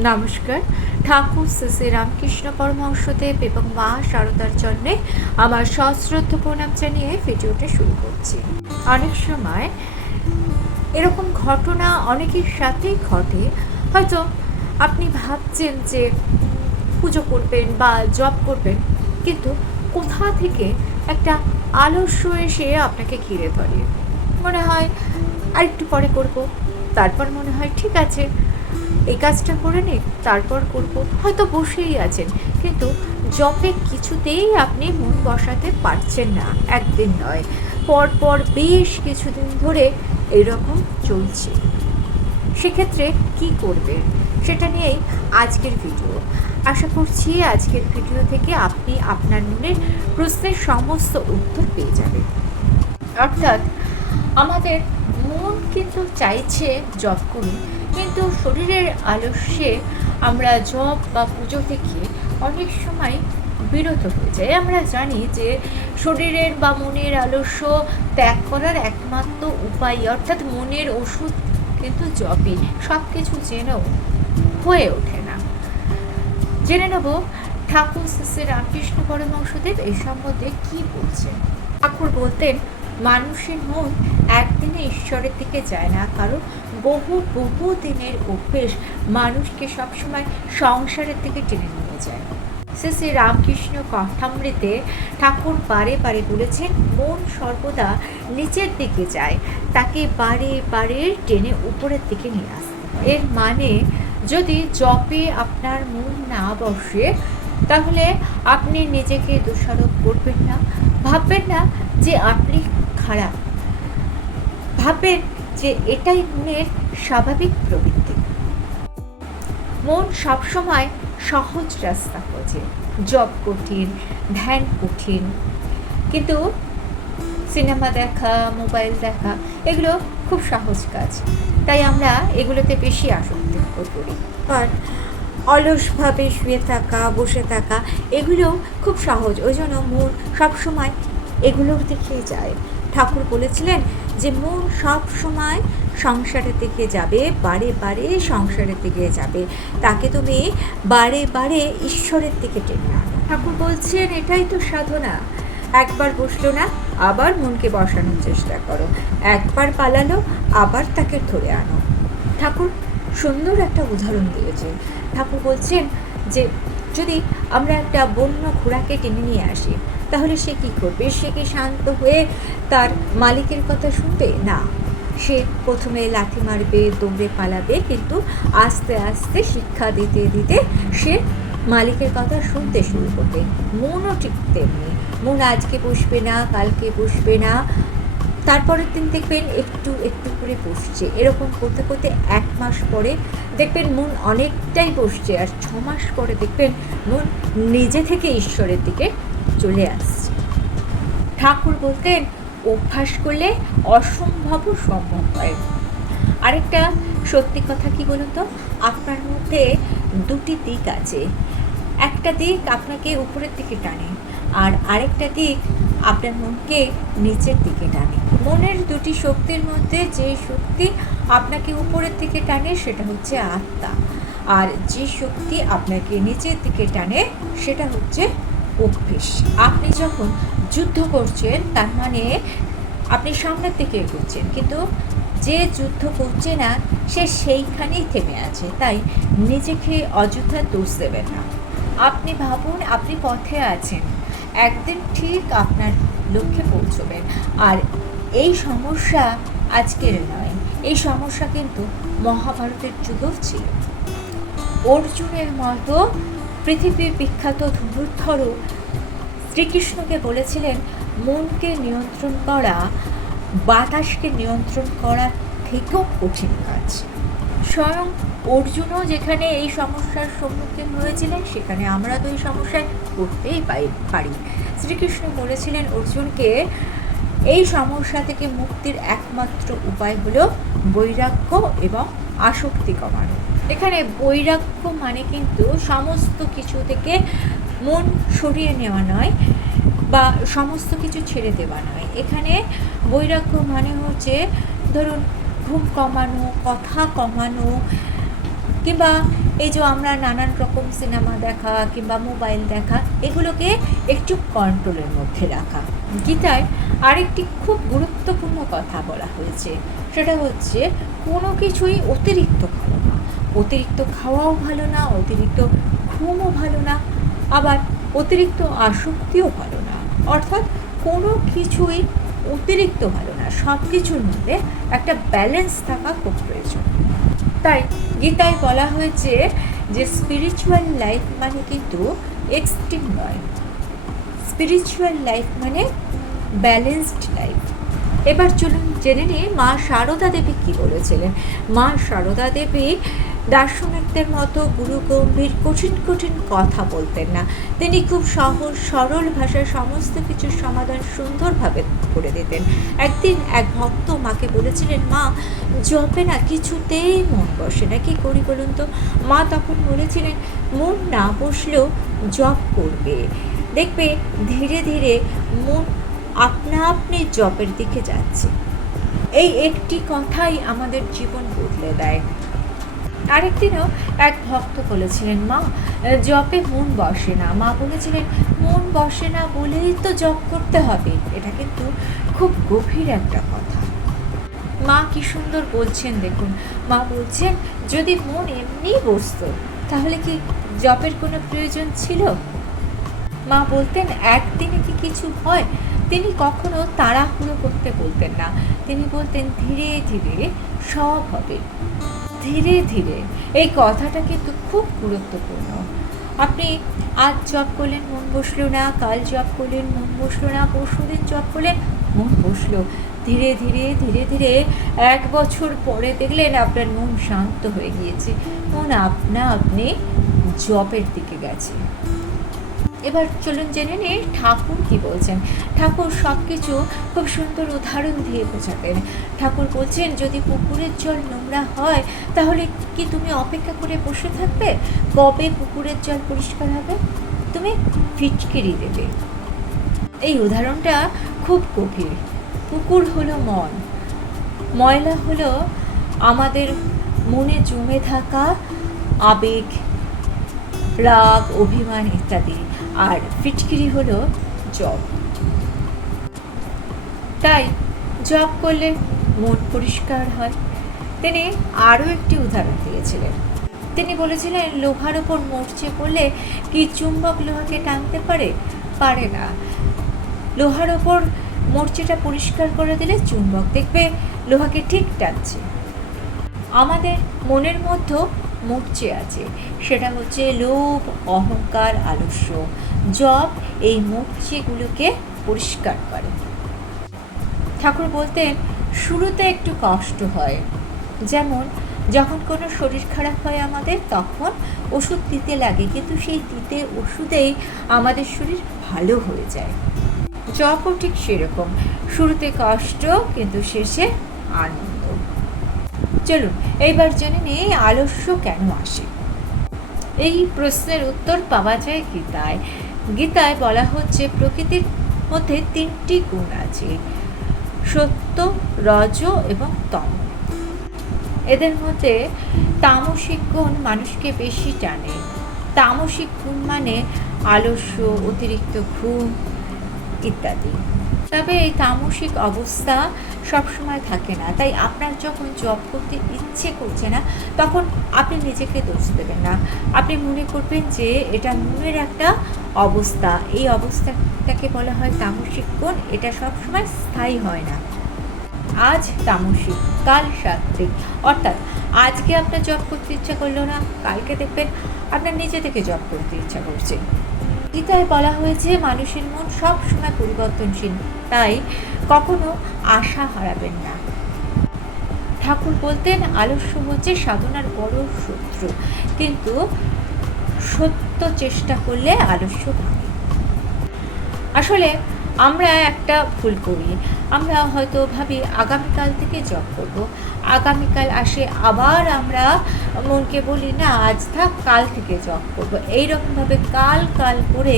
নমস্কার। ঠাকুর শ্রী শ্রী রামকৃষ্ণ পরমহংসদেব এবং মা শারদার জন্যে আমার সশ্রদ্ধ প্রণাম জানিয়ে ভিডিওটা শুরু করছি। অনেক সময় এরকম ঘটনা অনেকের সাথেই ঘটে। হয়তো আপনি ভাবছেন যে পুজো করবেন বা জব করবেন, কিন্তু কোথা থেকে একটা আলস্য এসে আপনাকে ঘিরে ধরে। মনে হয় আরেকটু পরে করব, তারপর মনে হয় ঠিক আছে এই কাজটা করে নে, তারপর করব। হয়তো বসেই আছেন, কিন্তু জবে কিছুতেই আপনি মন বসাতে পারছেন না। একদিন নয়, পরপর বেশ কিছুদিন ধরে এরকম চলছে। সেক্ষেত্রে কি করবেন সেটা নিয়েই আজকের ভিডিও। আশা করছি আজকের ভিডিও থেকে আপনি আপনার মনের প্রশ্নের সমস্ত উত্তর পেয়ে যাবেন। অর্থাৎ আমাদের মন কিন্তু চাইছে জব করুন, কিন্তু শরীরের আলস্যে আমরা জব বা পুজো থেকে অনেক সময় বিরত হয়ে যাই। আমরা জানি যে শরীরের বা মনের আলস্য ত্যাগ করার একমাত্র উপায়, অর্থাৎ মনের ওষুধ কিন্তু জবই। সব কিছু জেনেও হয়ে ওঠে না। জেনে নেব ঠাকুর শ্রী শ্রী রামকৃষ্ণ পরমহংসদেব এই সম্বন্ধে কী বলছেন। ঠাকুর বলতেন, মানুষের মন একদিনে ঈশ্বরের দিকে যায় না, কারণ বহু বহু দিনের অভ্যেস মানুষকে সবসময় সংসারের দিকে টেনে নিয়ে যায়। শ্রী শ্রী রামকৃষ্ণ কথামৃতে ঠাকুর বারে বারে বলেছেন, মন সর্বদা নিচের দিকে যায়, তাকে বারে বারে টেনে উপরের দিকে নিয়ে আসে। এর মানে যদি জপে আপনার মন না বসে, তাহলে আপনি নিজেকে দোষারোপ করবেন না, ভাববেন না যে আপনি খারাপ, ভাববেন যে এটাই মনের স্বাভাবিক প্রবৃত্তি। মন সবসময় সহজ রাস্তা খোঁজে। জব কঠিন, ধ্যান কঠিন, কিন্তু সিনেমা দেখা, মোবাইল দেখা এগুলো খুব সহজ কাজ, তাই আমরা এগুলোতে বেশি আসক্তি বোধ করি। আর অলসভাবে শুয়ে থাকা, বসে থাকা এগুলো খুব সহজ, ওই জন্য মন সবসময় এগুলোর দিকেই যায়। ঠাকুর বলেছিলেন যে মন সব সময় সংসারের দিকে যাবে, বারে বারে সংসারের দিকে যাবে, তাকে তুমি বারে বারে ঈশ্বরের দিকে টেনে আনো। ঠাকুর বলছেন এটাই তো সাধনা। একবার বসলো না, আবার মনকে বসানোর চেষ্টা করো, একবার পালালো, আবার তাকে ধরে আনো। ঠাকুর সুন্দর একটা উদাহরণ দিয়েছেন। ঠাকুর বলছেন যে যদি আমরা একটা বন্য ঘোড়াকে টেনে নিয়ে আসি, তাহলে সে কী করবে? সে কি শান্ত হয়ে তার মালিকের কথা শুনবে? না, সে প্রথমে লাথি মারবে, দৌড়ে পালাবে, কিন্তু আস্তে আস্তে শিক্ষা দিতে দিতে সে মালিকের কথা শুনতে শুরু করবে। মনও ঠিক তেমনি। মন আজকে বসবে না, কালকে বসবে না, তারপরের দিন দেখবেন একটু একটু করে বসছে। এরকম করতে করতে 1 মাস পরে দেখবেন মন অনেকটাই বসছে, আর 6 মাস পরে দেখবেন মন নিজে থেকে ঈশ্বরের দিকে চলে আসছে। ঠাকুর বলতেন, অভ্যাস করলে অসম্ভবও সম্ভব হয়। আরেকটা সত্যি কথা কি বলুন তো, আপনার মধ্যে দুটি দিক আছে। একটা দিক আপনাকে উপরের দিকে টানে, আর আরেকটা দিক আপনার মনকে নিচের দিকে টানে। মনের দুটি শক্তির মধ্যে যে শক্তি আপনাকে উপরের দিকে টানে সেটা হচ্ছে আত্মা, আর যে শক্তি আপনাকে নিচের দিকে টানে সেটা হচ্ছে অভ্যেস। আপনি যখন যুদ্ধ করছেন, তার মানে আপনি সামনের দিকে এগোচ্ছেন, কিন্তু যে যুদ্ধ করছে না সে সেইখানেই থেমে আছে। তাই নিজেকে অযথা দোষ দেবেন না। আপনি ভাবুন আপনি পথে আছেন, একদিন ঠিক আপনার লক্ষ্যে পৌঁছবেন। আর এই সমস্যা আজকের নয়, এই সমস্যা কিন্তু মহাভারতের যুগেও ছিল। অর্জুনের মতো পৃথিবীর বিখ্যাত ধনুর্ধর শ্রীকৃষ্ণকে বলেছিলেন, মনকে নিয়ন্ত্রণ করা বাতাসকে নিয়ন্ত্রণ করা থেকেও কঠিন কাজ। স্বয়ং অর্জুনও যেখানে এই সমস্যার সম্মুখীন হয়েছিলেন, সেখানে আমরা তো এই সমস্যায় পড়তেই পারি। শ্রীকৃষ্ণ বলেছিলেন অর্জুনকে, এই সমস্যা থেকে মুক্তির একমাত্র উপায় হলো বৈরাগ্য এবং আসক্তি কমানো। এখানে বৈরাগ্য মানে কিন্তু সমস্ত কিছু থেকে মন সরিয়ে নেওয়া নয়, বা সমস্ত কিছু ছেড়ে দেওয়া নয়। এখানে বৈরাগ্য মানে হচ্ছে ধরুন ঘুম কমানো, কথা কমানো, কিংবা এই যে আমরা নানান রকম সিনেমা দেখা কিংবা মোবাইল দেখা, এগুলোকে একটু কন্ট্রোলের মধ্যে রাখা। গীতায় আরেকটি খুব গুরুত্বপূর্ণ কথা বলা হয়েছে, সেটা হচ্ছে কোনো কিছুই অতিরিক্ত ভালো না। অতিরিক্ত খাওয়াও ভালো না, অতিরিক্ত ঘুমও ভালো না, আবার অতিরিক্ত আসক্তিও ভালো না। অর্থাৎ কোনো কিছুই অতিরিক্ত ভালো না, সব কিছুর মধ্যে একটা ব্যালেন্স থাকা খুব প্রয়োজন। তাই গীতায় বলা হয়েছে যে স্পিরিচুয়াল লাইফ মানে কিন্তু এক্সট্রিম নয়, স্পিরিচুয়াল লাইফ মানে ব্যালেন্সড লাইফ। এবার চলুন জেনে নিই মা সারদা দেবী কী বলেছিলেন। মা সারদা দেবী দার্শনিকদের মতো গুরু গম্ভীর কঠিন কঠিন কথা বলতেন না। তিনি খুব সহজ সরল ভাষায় সমস্ত কিছুর সমাধান সুন্দরভাবে করে দিতেন। একদিন এক ভক্ত মাকে বলেছিলেন, মা জপে না কিছুতেই মন বসে না, কী করি বলুন তো? মা তখন বলেছিলেন, মন না বসলেও জপ করবে, দেখবে ধীরে ধীরে মন আপনা আপনি জপের দিকে যাচ্ছে। এই একটি কথাই আমাদের জীবন বদলে দেয়। আরেকদিনও এক ভক্ত বলেছিলেন, মা জপে মন বসে না। মা বলেছিলেন, মন বসে না বলেই তো জপ করতে হবে। এটা কিন্তু খুব গভীর একটা কথা। মা কি সুন্দর বলছেন দেখুন। মা বলছেন, যদি মন এমনিই বসতো তাহলে কি জপের কোনো প্রয়োজন ছিল? মা বলতেন, একদিনে কি কিছু হয়? তিনি কখনো তাড়াহুড়ো করতে বলতেন না। তিনি বলতেন, ধীরে ধীরে সব হবে, ধীরে ধীরে। এই কথাটা কিন্তু খুব গুরুত্বপূর্ণ। আপনি আজ জব করলেন, মন বসলো না, কাল জব করলেন, মন বসলো না, পরশুদিন জব করলেন, মন বসলো। ধীরে ধীরে ধীরে ধীরে 1 বছর পরে দেখলেন আপনার মন শান্ত হয়ে গিয়েছে, মন আপনা আপনি জবের দিকে গেছে। এবার চলুন জেনে নিই ঠাকুর কি বলছেন। ঠাকুর সব কিছু খুব সুন্দর উদাহরণ দিয়ে বোঝাতেন। ঠাকুর বলছেন, যদি পুকুরের জল নোংরা হয় তাহলে কি তুমি অপেক্ষা করে বসে থাকবে কবে পুকুরের জল পরিষ্কার হবে? তুমি ফিটকিরি দেবে। এই উদাহরণটা খুব গভীর। পুকুর হলো মন, ময়লা হলো আমাদের মনে জমে থাকা আবেগ, রাগ, অভিমান ইত্যাদি, আর ফিটকিরি হলো জব। তাই জব করলে মন পরিষ্কার হয়। তিনি আরও একটি উদাহরণ দিয়েছিলেন। তিনি বলেছিলেন, লোহার ওপর মরচে পড়লে কি চুম্বক লোহাকে টানতে পারে? পারে না। লোহার ওপর মরচেটা পরিষ্কার করে দিলে চুম্বক দেখবে লোহাকে ঠিক টানছে। আমাদের মনের মধ্যেও মরচে আছে, সেটা হচ্ছে লোভ, অহংকার, আলস্য। জপ এই মরচেগুলোকে পরিষ্কার করে। ঠাকুর বলতেন, শুরুতে একটু কষ্ট হয়, যেমন যখন কোনো শরীর খারাপ হয় আমাদের, তখন ওষুধ দিতে লাগে, কিন্তু সেই দিতে ওষুধেই আমাদের শরীর ভালো হয়ে যায়। জপও ঠিক সেরকম, শুরুতে কষ্ট কিন্তু শেষে আনন্দ। চলুন এইবার জেনে নিই আলস্য কেন আসে। এই প্রশ্নের উত্তর পাওয়া যায় গীতায়। গীতায় বলা হচ্ছে, প্রকৃতির মধ্যে 3টি গুণ আছে, সত্য, রজ এবং তম। এদের মধ্যে তামসিক গুণ মানুষকে বেশি টানে। তামসিক গুণ মানে আলস্য, অতিরিক্ত ঘুম ইত্যাদি। তবে এই তামসিক অবস্থা সবসময় থাকে না। তাই আপনার যখন জব করতে ইচ্ছে করছে না, তখন আপনি নিজেকে দোষ দেবেন না। আপনি মনে করবেন যে এটা মনের একটা অবস্থা, এই অবস্থাটাকে বলা হয় তামসিক গুণ। এটা সবসময় স্থায়ী হয় না। আজ তামসিক, কাল সাত্ত্বিক। অর্থাৎ আজকে আপনার জব করতে ইচ্ছা করলো না, কালকে দেখবেন আপনার নিজে থেকে জব করতে ইচ্ছা করছে। গীতায় বলা হয়েছে, মানুষের মন সব সময় পরিবর্তনশীল, তাই কখনো আশা হারাবেন না। ঠাকুর বলতেন, আলস্য হচ্ছে সাধনার বড় শত্রু, কিন্তু সত্য চেষ্টা করলে আলস্য ভাঙে। আসলে আমরা একটা ভুল করি। আমরা হয়তো ভাবি আগামীকাল থেকে জব করব, আগামীকাল আসে আবার আমরা মনকে বলি, না আজ থাক, কাল থেকে জব করব। এইরকমভাবে কাল কাল করে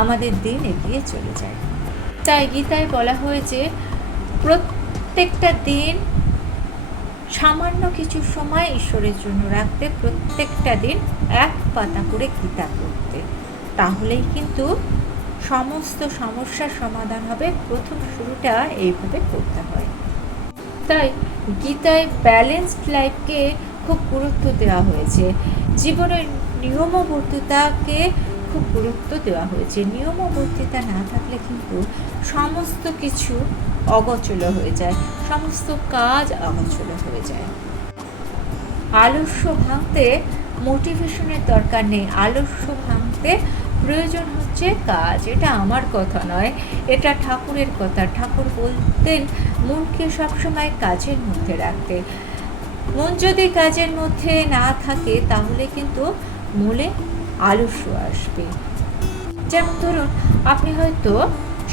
আমাদের দিন এগিয়ে চলে যায়। তাই গীতায় বলা হয়েছে, প্রত্যেকটা দিন সামান্য কিছু সময় ঈশ্বরের জন্য রাখতে, প্রত্যেকটা দিন এক পাতা করে গীতা পড়তে, তাহলেই কিন্তু সমস্ত সমস্যার সমাধান হবে। প্রথম শুরুটা এইভাবে করতে হয়। তাই গীতায় ব্যালেন্সড লাইফকে খুব গুরুত্ব দেওয়া হয়েছে, জীবনের নিয়মবদ্ধতাকে খুব গুরুত্ব দেওয়া হয়েছে। নিয়মবদ্ধতা না থাকলে কিন্তু সমস্ত কিছু অগোচর হয়ে যায়, সমস্ত কাজ অগোচর হয়ে যায়। আলস্য ভাঙতে মোটিভেশনের দরকার নেই, আলস্য ভাঙতে প্রয়োজন হচ্ছে কাজ। এটা আমার কথা নয়, এটা ঠাকুরের কথা। ঠাকুর বলতেন মনকে সবসময় কাজের মধ্যে রাখতে। মন যদি কাজের মধ্যে না থাকে তাহলে কিন্তু মনে আলস্য আসবে। যেমন ধরুন, আপনি হয়তো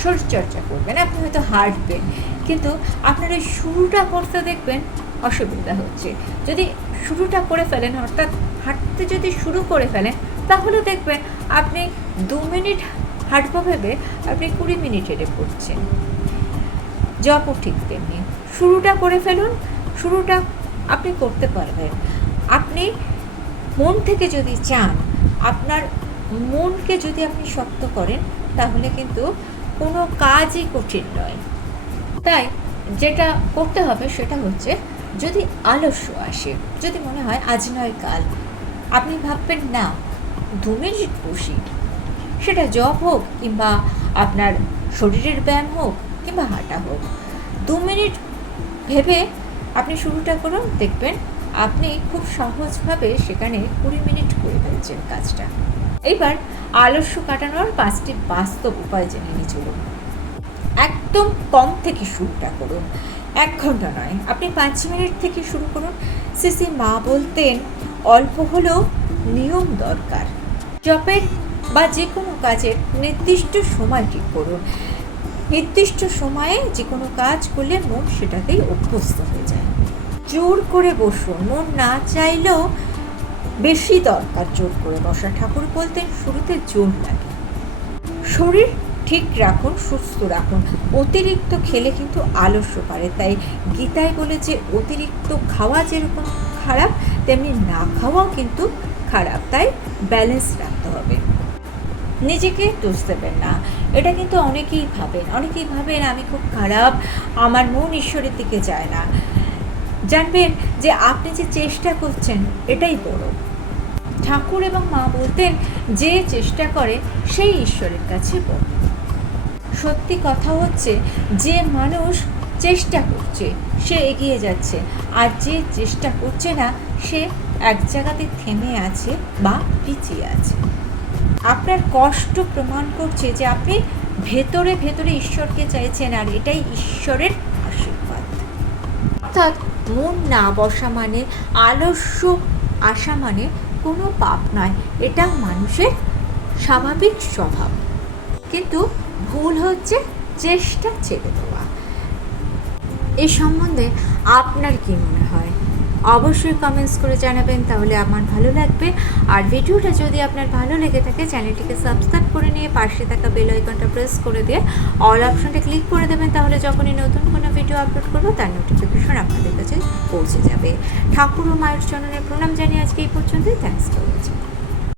শরীরচর্চা করবেন, আপনি হয়তো হাঁটবেন, কিন্তু আপনার ওই শুরুটা করতে দেখবেন অসুবিধা হচ্ছে। যদি শুরুটা করে ফেলেন, অর্থাৎ হাঁটতে যদি শুরু করে ফেলেন, তাহলে দেখবেন আপনি 2 মিনিট হাঁটবো ভেবে আপনি 20 মিনিট হেঁটে পড়ছেন। জপও ঠিক তেমনি, শুরুটা করে ফেলুন, শুরুটা আপনি করতে পারবেন। আপনি মন থেকে যদি চান, আপনার মনকে যদি আপনি শক্ত করেন, তাহলে কিন্তু কোনো কাজই কঠিন নয়। তাই যেটা করতে হবে সেটা হচ্ছে, যদি আলস্য আসে, যদি মনে হয় আজ নয় কাল, আপনি ভাববেন না 2 মিনিট বসি, সেটা জপ হোক কিংবা আপনার শরীরের ব্যায়াম হোক কিংবা হাঁটা হোক, 2 মিনিট ভেবে আপনি শুরুটা করুন, দেখবেন আপনি খুব সহজভাবে সেখানে 20 মিনিট করে ফেলছেন কাজটা। এবার আলস্য কাটানোর 5টি বাস্তব উপায় জেনে নিয়ে চলুন। একদম কম থেকে শুরুটা করুন, 1 ঘন্টা নয়, আপনি 5 মিনিট থেকে শুরু করুন। শ্রী মা বলতেন অল্প হলেও নিয়ম দরকার। জপের বা যে কোনো কাজের নির্দিষ্ট সময় ঠিক করুন। নির্দিষ্ট সময়ে যে কোনো কাজ করলে মন সেটাতেই অভ্যস্ত হয়ে যায়। জোর করে বসুন, মন না চাইলেও বেশি দরকার জোর করে বসা। ঠাকুর বলতেন শুরুতে জোর লাগে। শরীর ঠিক রাখুন, সুস্থ রাখুন। অতিরিক্ত খেলে কিন্তু আলস্য পারে। তাই গীতায় বলেছে অতিরিক্ত খাওয়া যেরকম খারাপ, তেমনি না খাওয়াও কিন্তু খারাপ। তাই ব্যালেন্স রাখতে হবে। নিজেকে দোষ দেবেন না। এটা কিন্তু অনেকেই ভাবেন আমি খুব খারাপ, আমার মন ঈশ্বরের দিকে যায় না। জানবেন যে আপনি যে চেষ্টা করছেন এটাই বড়। ঠাকুর এবং মা বলতেন যে চেষ্টা করে সেই ঈশ্বরের কাছে বড়। সত্যি কথা হচ্ছে, যে মানুষ চেষ্টা করছে সে এগিয়ে যাচ্ছে, আর যে চেষ্টা করছে না সে এক জায়গাতে থেমে আছে বা পিছিয়ে আছে। আপনার কষ্ট প্রমাণ করছে যে আপনি ভেতরে ভেতরে ঈশ্বরকে চাইছেন, আর এটাই ঈশ্বরের আশীর্বাদ। অর্থাৎ মন না বসা মানে, আলস্য আসা মানে কোনো পাপ নয়, এটা মানুষের স্বাভাবিক স্বভাব। কিন্তু ভুল হচ্ছে চেষ্টা ছেড়ে দেওয়া। এই সম্বন্ধে আপনার কি মনে হয় অবশ্যই কমেন্টস করে জানাবেন, তাহলে আমার ভালো লাগবে। আর ভিডিওটা যদি আপনার ভালো লেগে থাকে, চ্যানেলটিকে সাবস্ক্রাইব করে নিয়ে পাশে থাকা বেল আইকনটা প্রেস করে দিয়ে অল অপশনটা ক্লিক করে দেবেন, তাহলে যখনই নতুন কোনো ভিডিও আপলোড করবো তার নোটিফিকেশন আপনাদের কাছে পৌঁছে যাবে। ঠাকুর ও মায়ের চরণে প্রণাম জানিয়ে আজকে এই পর্যন্তই। Thanks for watching.